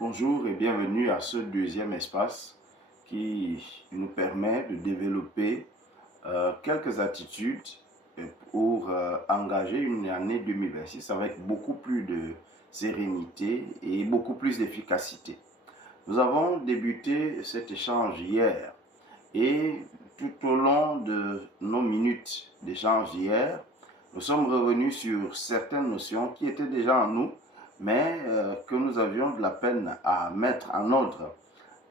Bonjour et bienvenue à ce deuxième espace qui nous permet de développer quelques attitudes pour engager une année 2026 avec beaucoup plus de sérénité et beaucoup plus d'efficacité. Nous avons débuté cet échange hier et tout au long de nos minutes d'échange hier, nous sommes revenus sur certaines notions qui étaient déjà en nous, mais que nous avions de la peine à mettre en ordre.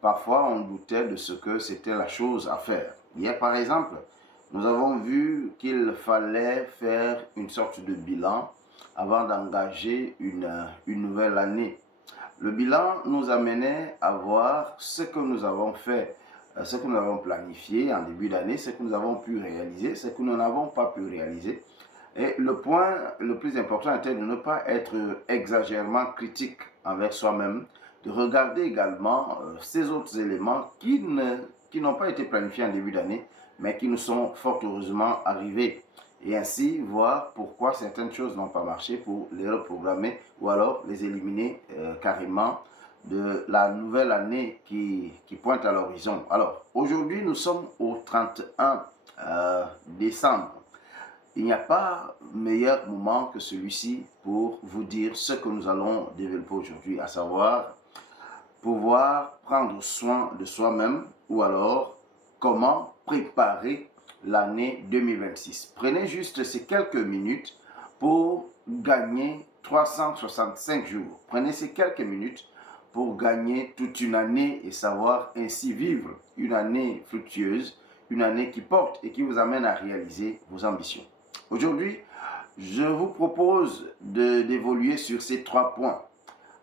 Parfois, on doutait de ce que c'était la chose à faire. Hier, par exemple, nous avons vu qu'il fallait faire une sorte de bilan avant d'engager une nouvelle année. Le bilan nous amenait à voir ce que nous avons fait, ce que nous avons planifié en début d'année, ce que nous avons pu réaliser, ce que nous n'avons pas pu réaliser. Et le point le plus important était de ne pas être exagérément critique envers soi-même, de regarder également ces autres éléments qui n'ont pas été planifiés en début d'année, mais qui nous sont fort heureusement arrivés. Et ainsi voir pourquoi certaines choses n'ont pas marché pour les reprogrammer ou alors les éliminer carrément de la nouvelle année qui pointe à l'horizon. Alors, aujourd'hui, nous sommes au 31 décembre. Il n'y a pas meilleur moment que celui-ci pour vous dire ce que nous allons développer aujourd'hui, à savoir pouvoir prendre soin de soi-même ou alors comment préparer l'année 2026. Prenez juste ces quelques minutes pour gagner 365 jours. Prenez ces quelques minutes pour gagner toute une année et savoir ainsi vivre une année fructueuse, une année qui porte et qui vous amène à réaliser vos ambitions. Aujourd'hui, je vous propose d'évoluer sur ces 3 points,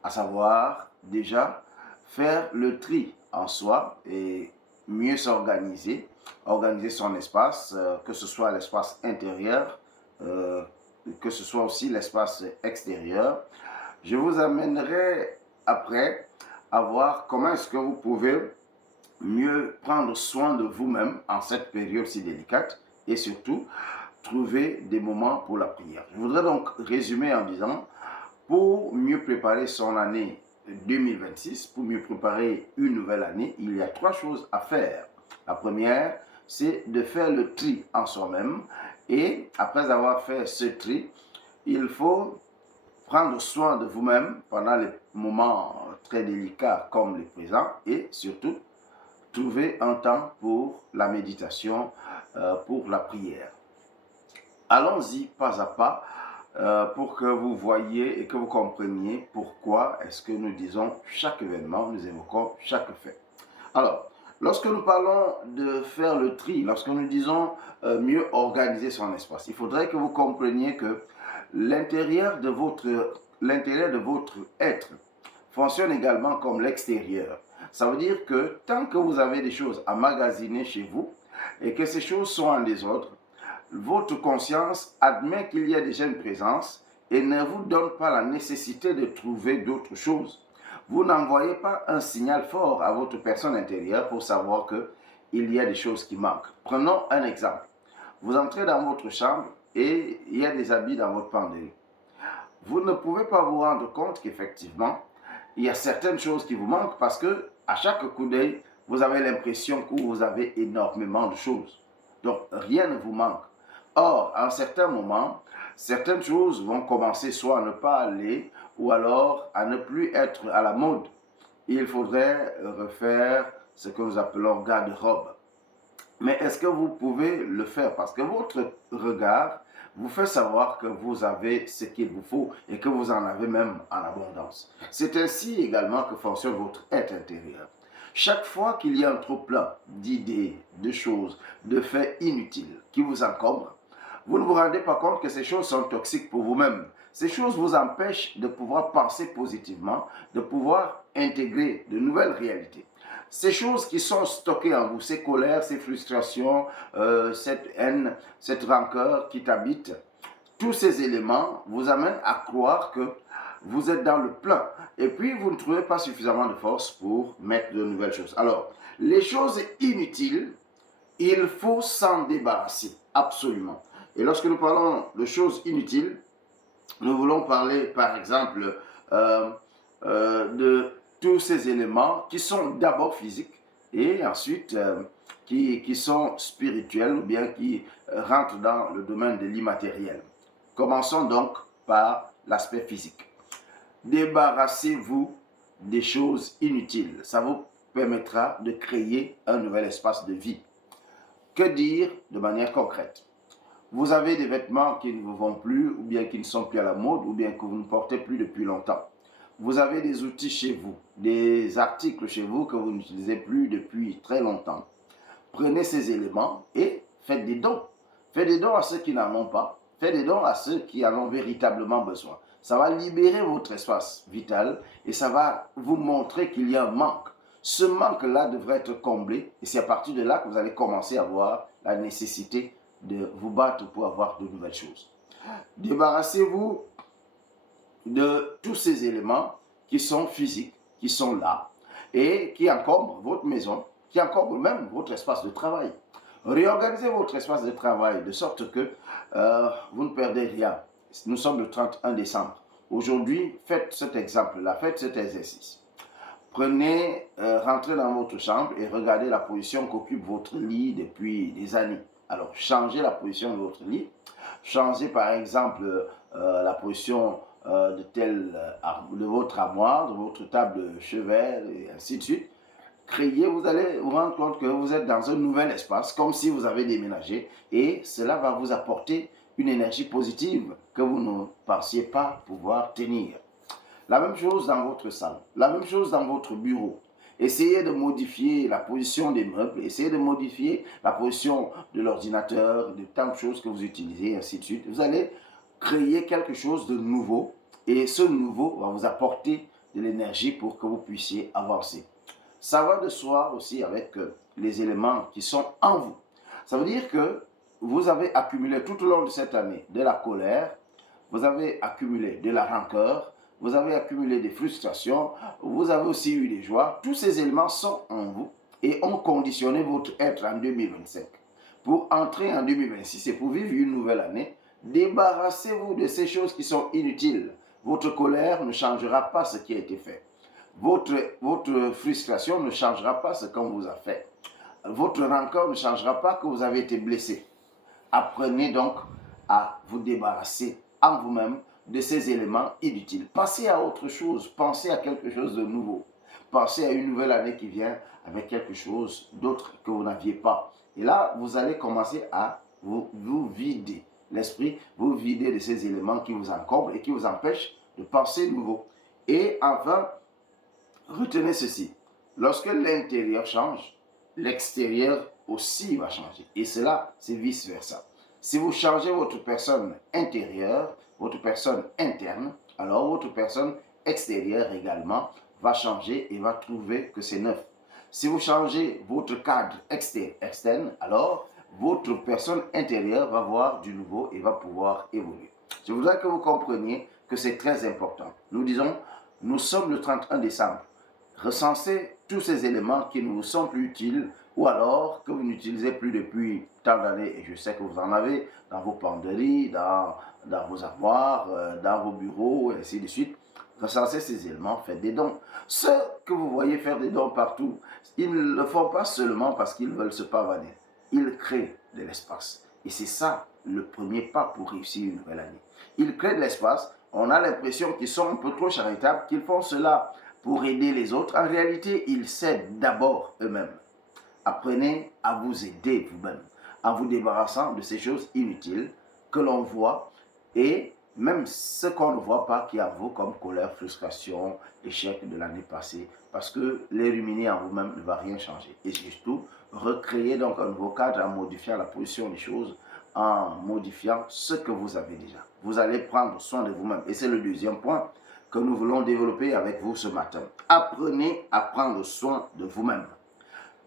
à savoir déjà faire le tri en soi et mieux s'organiser, organiser son espace, que ce soit l'espace intérieur, que ce soit aussi l'espace extérieur. Je vous amènerai après à voir comment est-ce que vous pouvez mieux prendre soin de vous-même en cette période si délicate et surtout trouver des moments pour la prière. Je voudrais donc résumer en disant, pour mieux préparer son année 2026, pour mieux préparer une nouvelle année, il y a 3 choses à faire. La première, c'est de faire le tri en soi-même et après avoir fait ce tri, il faut prendre soin de vous-même pendant les moments très délicats comme les présents et surtout trouver un temps pour la méditation, pour la prière. Allons-y pas à pas pour que vous voyiez et que vous compreniez pourquoi est-ce que nous disons chaque événement, nous évoquons chaque fait. Alors, lorsque nous parlons de faire le tri, lorsque nous disons mieux organiser son espace, il faudrait que vous compreniez que l'intérieur de votre être fonctionne également comme l'extérieur. Ça veut dire que tant que vous avez des choses à magasiner chez vous et que ces choses sont en désordre, votre conscience admet qu'il y a déjà une présence et ne vous donne pas la nécessité de trouver d'autres choses. Vous n'envoyez pas un signal fort à votre personne intérieure pour savoir qu'il y a des choses qui manquent. Prenons un exemple. Vous entrez dans votre chambre et il y a des habits dans votre penderie. Vous ne pouvez pas vous rendre compte qu'effectivement, il y a certaines choses qui vous manquent parce que à chaque coup d'œil, vous avez l'impression que vous avez énormément de choses. Donc, rien ne vous manque. Or, à un certain moment, certaines choses vont commencer soit à ne pas aller ou alors à ne plus être à la mode. Il faudrait refaire ce que nous appelons garde-robe. Mais est-ce que vous pouvez le faire? Parce que votre regard vous fait savoir que vous avez ce qu'il vous faut et que vous en avez même en abondance. C'est ainsi également que fonctionne votre être intérieur. Chaque fois qu'il y a un trop-plein d'idées, de choses, de faits inutiles qui vous encombrent, vous ne vous rendez pas compte que ces choses sont toxiques pour vous-même. Ces choses vous empêchent de pouvoir penser positivement, de pouvoir intégrer de nouvelles réalités. Ces choses qui sont stockées en vous, ces colères, ces frustrations, cette haine, cette rancœur qui t'habite, tous ces éléments vous amènent à croire que vous êtes dans le plein. Et puis, vous ne trouvez pas suffisamment de force pour mettre de nouvelles choses. Alors, les choses inutiles, il faut s'en débarrasser, absolument. Et lorsque nous parlons de choses inutiles, nous voulons parler, par exemple, de tous ces éléments qui sont d'abord physiques et ensuite qui sont spirituels ou bien qui rentrent dans le domaine de l'immatériel. Commençons donc par l'aspect physique. Débarrassez-vous des choses inutiles. Ça vous permettra de créer un nouvel espace de vie. Que dire de manière concrète? Vous avez des vêtements qui ne vous vont plus, ou bien qui ne sont plus à la mode, ou bien que vous ne portez plus depuis longtemps. Vous avez des outils chez vous, des articles chez vous que vous n'utilisez plus depuis très longtemps. Prenez ces éléments et faites des dons. Faites des dons à ceux qui n'en ont pas. Faites des dons à ceux qui en ont véritablement besoin. Ça va libérer votre espace vital et ça va vous montrer qu'il y a un manque. Ce manque-là devrait être comblé et c'est à partir de là que vous allez commencer à voir la nécessité de vous battre pour avoir de nouvelles choses. Débarrassez-vous de tous ces éléments qui sont physiques, qui sont là et qui encombrent votre maison, qui encombrent même votre espace de travail. Réorganisez votre espace de travail de sorte que vous ne perdez rien. Nous sommes le 31 décembre. Aujourd'hui, faites cet exemple-là, faites cet exercice. Prenez, rentrez dans votre chambre et regardez la position qu'occupe votre lit depuis des années. Alors, changez la position de votre lit. Changez par exemple la position de votre armoire, de votre table de chevet et ainsi de suite. Créez, vous allez vous rendre compte que vous êtes dans un nouvel espace, comme si vous avez déménagé, et cela va vous apporter une énergie positive que vous ne pensiez pas pouvoir tenir. La même chose dans votre salle, la même chose dans votre bureau. Essayez de modifier la position des meubles, essayez de modifier la position de l'ordinateur, de tant de choses que vous utilisez, et ainsi de suite. Vous allez créer quelque chose de nouveau, et ce nouveau va vous apporter de l'énergie pour que vous puissiez avancer. Ça va de soi aussi avec les éléments qui sont en vous. Ça veut dire que vous avez accumulé tout au long de cette année de la colère, vous avez accumulé de la rancœur, vous avez accumulé des frustrations, vous avez aussi eu des joies. Tous ces éléments sont en vous et ont conditionné votre être en 2025. Pour entrer en 2026 et pour vivre une nouvelle année, débarrassez-vous de ces choses qui sont inutiles. Votre colère ne changera pas ce qui a été fait. Votre frustration ne changera pas ce qu'on vous a fait. Votre rancœur ne changera pas que vous avez été blessé. Apprenez donc à vous débarrasser en vous-même de ces éléments inutiles. Passez à autre chose, pensez à quelque chose de nouveau. Pensez à une nouvelle année qui vient avec quelque chose d'autre que vous n'aviez pas. Et là, vous allez commencer à vous vider l'esprit, vous vider de ces éléments qui vous encombrent et qui vous empêchent de penser nouveau. Et enfin, retenez ceci, lorsque l'intérieur change, l'extérieur aussi va changer. Et cela, c'est vice-versa. Si vous changez votre personne intérieure, votre personne interne, alors votre personne extérieure également va changer et va trouver que c'est neuf. Si vous changez votre cadre externe, alors votre personne intérieure va voir du nouveau et va pouvoir évoluer. Je voudrais que vous compreniez que c'est très important. Nous disons, nous sommes le 31 décembre. Recensez tous ces éléments qui ne vous sont plus utiles ou alors que vous n'utilisez plus depuis tant d'années. Et je sais que vous en avez dans vos penderies, dans vos armoires, dans vos bureaux, et ainsi de suite. Recensez ces éléments, faites des dons. Ceux que vous voyez faire des dons partout, ils ne le font pas seulement parce qu'ils veulent se pavaner. Ils créent de l'espace. Et c'est ça le premier pas pour réussir une nouvelle année. Ils créent de l'espace. On a l'impression qu'ils sont un peu trop charitables, qu'ils font cela pour aider les autres. En réalité, ils s'aident d'abord eux-mêmes. Apprenez à vous aider vous-même, en vous débarrassant de ces choses inutiles que l'on voit et même ce qu'on ne voit pas qui est en vous comme colère, frustration, échec de l'année passée, parce que les ruminer en vous-même ne va rien changer. Et surtout, recréer donc un nouveau cadre en modifiant la position des choses, en modifiant ce que vous avez déjà. Vous allez prendre soin de vous-même. Et c'est le deuxième point que nous voulons développer avec vous ce matin. Apprenez à prendre soin de vous-même.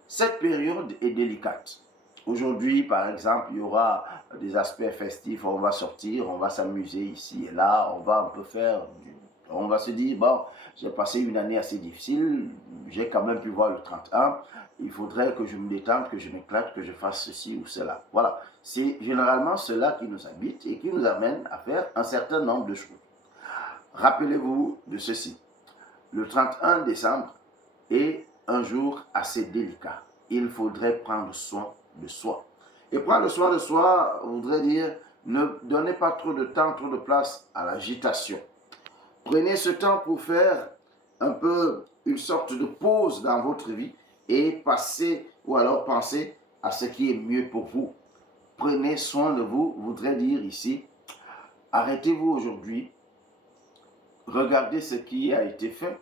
Cette période est délicate. Aujourd'hui, par exemple, il y aura des aspects festifs, on va sortir, on va s'amuser ici et là, on va un peu on va se dire, bon, j'ai passé une année assez difficile, j'ai quand même pu voir le 31, il faudrait que je me détende, que je m'éclate, que je fasse ceci ou cela. Voilà, c'est généralement cela qui nous habite et qui nous amène à faire un certain nombre de choses. Rappelez-vous de ceci. le 31 décembre est un jour assez délicat. Il faudrait prendre soin de soi. Et prendre soin de soi voudrait dire ne donnez pas trop de temps, trop de place à l'agitation. Prenez ce temps pour faire un peu une sorte de pause dans votre vie et passez ou alors pensez à ce qui est mieux pour vous. Prenez soin de vous voudrait dire ici, arrêtez-vous aujourd'hui, regardez ce qui a été fait,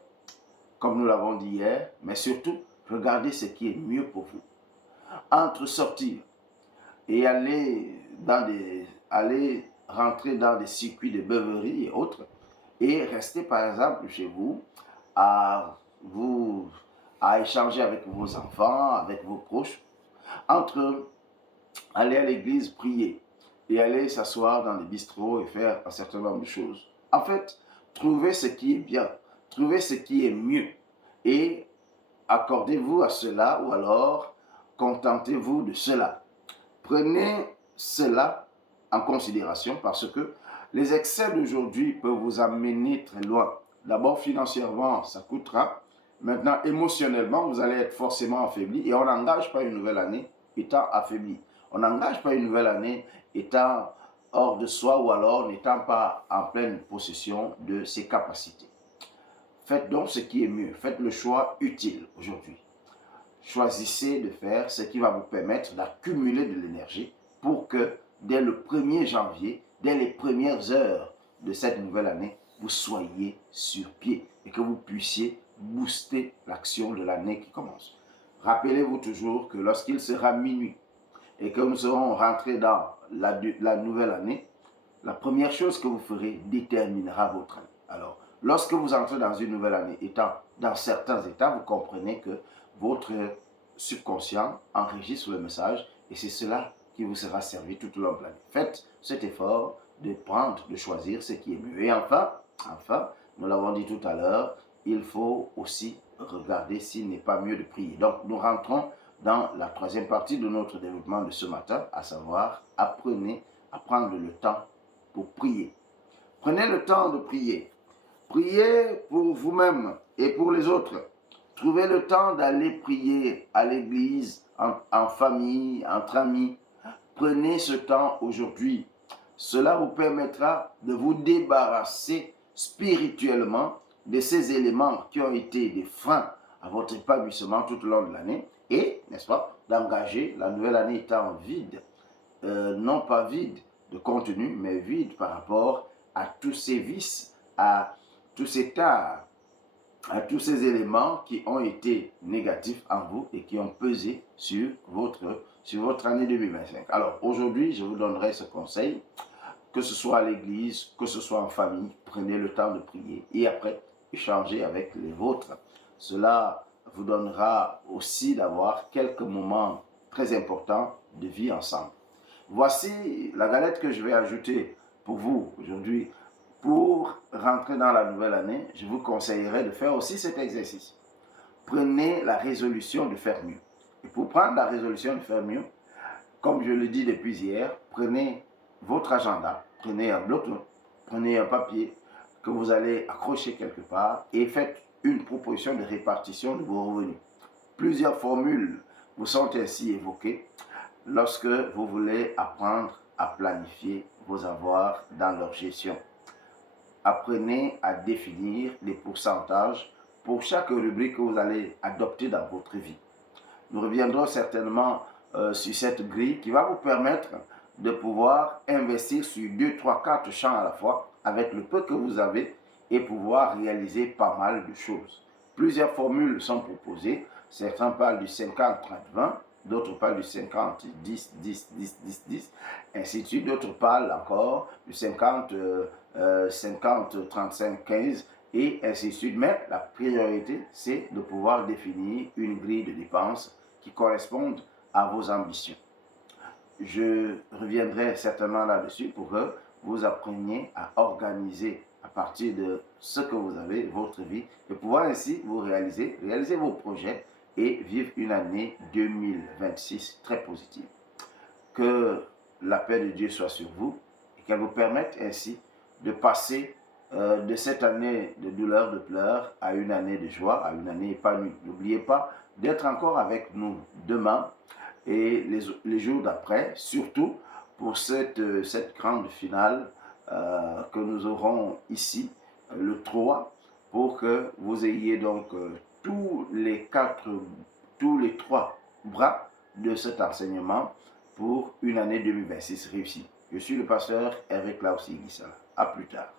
comme nous l'avons dit hier, mais surtout, regardez ce qui est mieux pour vous. Entre sortir et aller rentrer dans des circuits de beuverie et autres, et rester par exemple chez vous à, à échanger avec vos enfants, avec vos proches, entre aller à l'église prier et aller s'asseoir dans des bistrots et faire un certain nombre de choses. En fait, trouvez ce qui est bien, trouvez ce qui est mieux et accordez-vous à cela ou alors contentez-vous de cela. Prenez cela en considération parce que les excès d'aujourd'hui peuvent vous amener très loin. D'abord, financièrement, ça coûtera. Maintenant, émotionnellement, vous allez être forcément affaibli et on n'engage pas une nouvelle année étant affaibli. On n'engage pas une nouvelle année étant hors de soi ou alors n'étant pas en pleine possession de ses capacités. Faites donc ce qui est mieux. Faites le choix utile aujourd'hui. Choisissez de faire ce qui va vous permettre d'accumuler de l'énergie pour que dès le 1er janvier, dès les premières heures de cette nouvelle année, vous soyez sur pied et que vous puissiez booster l'action de l'année qui commence. Rappelez-vous toujours que lorsqu'il sera minuit et que nous serons rentrés dans la nouvelle année, la première chose que vous ferez déterminera votre année. Alors, lorsque vous entrez dans une nouvelle année, étant dans certains états, vous comprenez que votre subconscient enregistre le message et c'est cela qui vous sera servi tout au long de l'année. Faites cet effort de prendre, de choisir ce qui est mieux. Et enfin, nous l'avons dit tout à l'heure, il faut aussi regarder s'il n'est pas mieux de prier. Donc, nous rentrons dans la troisième partie de notre développement de ce matin, à savoir, apprenez à prendre le temps pour prier. Prenez le temps de prier. Priez pour vous-même et pour les autres. Trouvez le temps d'aller prier à l'église, en famille, entre amis. Prenez ce temps aujourd'hui. Cela vous permettra de vous débarrasser spirituellement de ces éléments qui ont été des freins à votre épanouissement tout au long de l'année et, n'est-ce pas, d'engager la nouvelle année étant vide, non pas vide de contenu, mais vide par rapport à tous ces vices, à tous ces tares, à tous ces éléments qui ont été négatifs en vous et qui ont pesé sur votre année 2025. Alors aujourd'hui, je vous donnerai ce conseil, que ce soit à l'église, que ce soit en famille, prenez le temps de prier et après, échangez avec les vôtres. Cela vous donnera aussi d'avoir quelques moments très importants de vie ensemble. Voici la galette que je vais ajouter pour vous aujourd'hui. Pour rentrer dans la nouvelle année, je vous conseillerais de faire aussi cet exercice. Prenez la résolution de faire mieux. Et pour prendre la résolution de faire mieux, comme je le dis depuis hier, prenez votre agenda, prenez un bloc-notes, prenez un papier que vous allez accrocher quelque part et faites une proposition de répartition de vos revenus. Plusieurs formules vous sont ainsi évoquées lorsque vous voulez apprendre à planifier vos avoirs dans leur gestion. Apprenez à définir les pourcentages pour chaque rubrique que vous allez adopter dans votre vie. Nous reviendrons certainement sur cette grille qui va vous permettre de pouvoir investir sur 2, 3, 4 champs à la fois avec le peu que vous avez et pouvoir réaliser pas mal de choses. Plusieurs formules sont proposées. Certains parlent du 50, 30, 20. D'autres parlent du 50, 10, 10, 10, 10, 10, ainsi de suite. D'autres parlent encore du 50, 50, 35, 15, et ainsi de suite. Mais la priorité, c'est de pouvoir définir une grille de dépenses qui corresponde à vos ambitions. Je reviendrai certainement là-dessus pour que vous appreniez à organiser à partir de ce que vous avez, votre vie, et pouvoir ainsi vous réaliser vos projets et vivre une année 2026 très positive. Que la paix de Dieu soit sur vous et qu'elle vous permette ainsi de passer de cette année de douleur, de pleurs, à une année de joie, à une année épanouie. N'oubliez pas d'être encore avec nous demain et les jours d'après, surtout pour cette grande finale que nous aurons ici, le 3, pour que vous ayez donc tous les trois bras de cet enseignement pour une année 2026 réussie. Je suis le pasteur Eric Laussi Guissala. À plus tard.